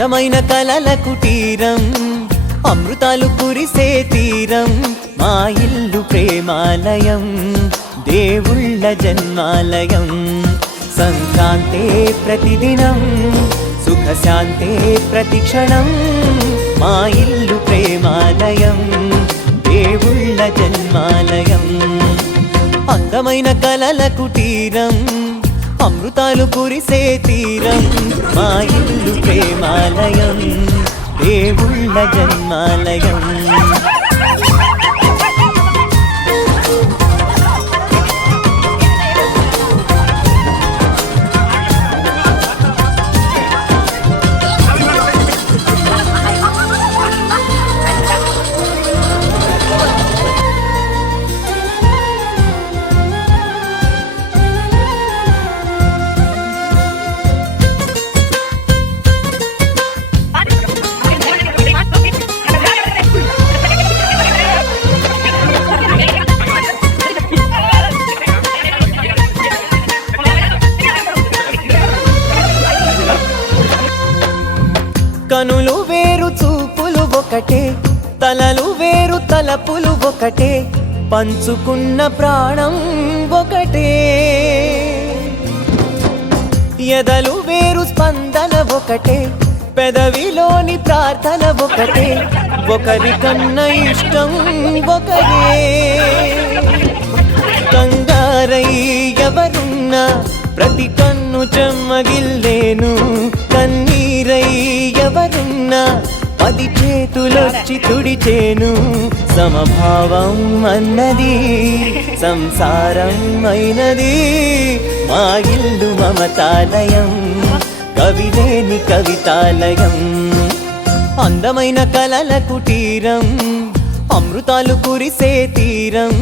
అందమైన కలల కుటీరం, అమృతాలు కురిసే తీరం, మా ఇల్లు ప్రేమాలయం, దేవుళ్ళ జన్మాలయం. సంక్రాంతే ప్రతిదినం, సుఖశాంతే ప్రతిక్షణం, మా ఇల్లు ప్రేమాలయం, దేవుళ్ళ జన్మాలయం. అందమైన కలల కుటీరం, అమృతాలు కురిసే తీరం, మా ఇల్లు ప్రేమాలయం, దేవుళ్ళ జన్మాలయం. కనులు వేరు చూపులు ఒకటే, తలలు వేరు తలపులు ఒకటే, పంచుకున్న ప్రాణం ఒకటే. ఎదలు వేరు స్పందన ఒకటే, పెదవిలోని ప్రార్థన ఒకటే, ఒకరికన్నా ఇష్టం ఒకరే. కంగారై ఎవరున్నా ప్రతి కన్ను చెమ్మగిల్లేను, కన్నీరై ఎవరున్నా 10 చేతులొచ్చి తుడిచేను. సమభావం అన్నది సంసారం అయినది, మా ఇల్లు మమతాలయం, కవిలేని కవితాలయం. అందమైన కలల కుటీరం, అమృతాలు కురిసే తీరం,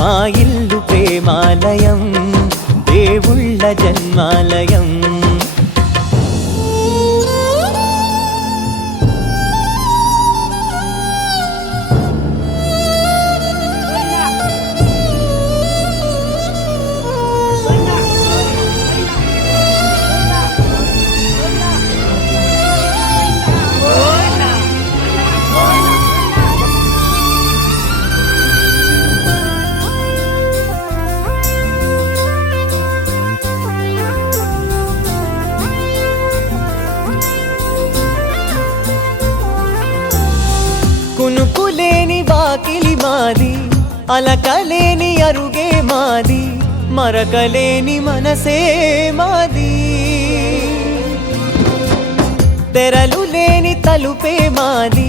మా ఇల్లు ప్రేమాలయం, దేవుళ్ళ జన్మాలయం. కునుకులేని వాకిలి మాది, అలకలేని అరుగే మాది, మరకలేని మనసే మాది. తెరలు లేని తలుపే మాది,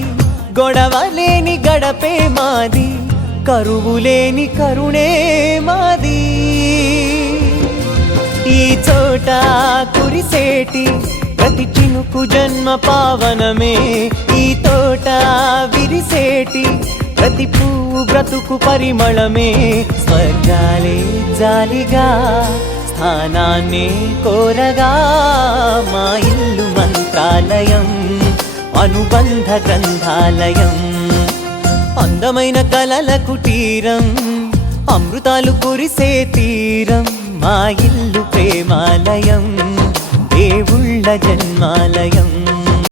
గొడవ లేని గడపే మాది, కరువు లేని కరుణే మాది. ఈ చోట కురిసేటి ప్రతి చినుకు జన్మ పావనమే, ఈ తోట విరిసేటి ప్రతి పువ్వు బ్రతుకు పరిమళమే. స్వర్గాలే జాలిగా స్థానాన్ని కోరగా, మా ఇల్లు మంత్రాలయం, అనుబంధ గ్రంథాలయం. అందమైన కలల కుటీరం, అమృతాలు కురిసే తీరం, మా ఇల్లు ప్రేమాలయం, దేవుళ్ళ జన్మాలయం.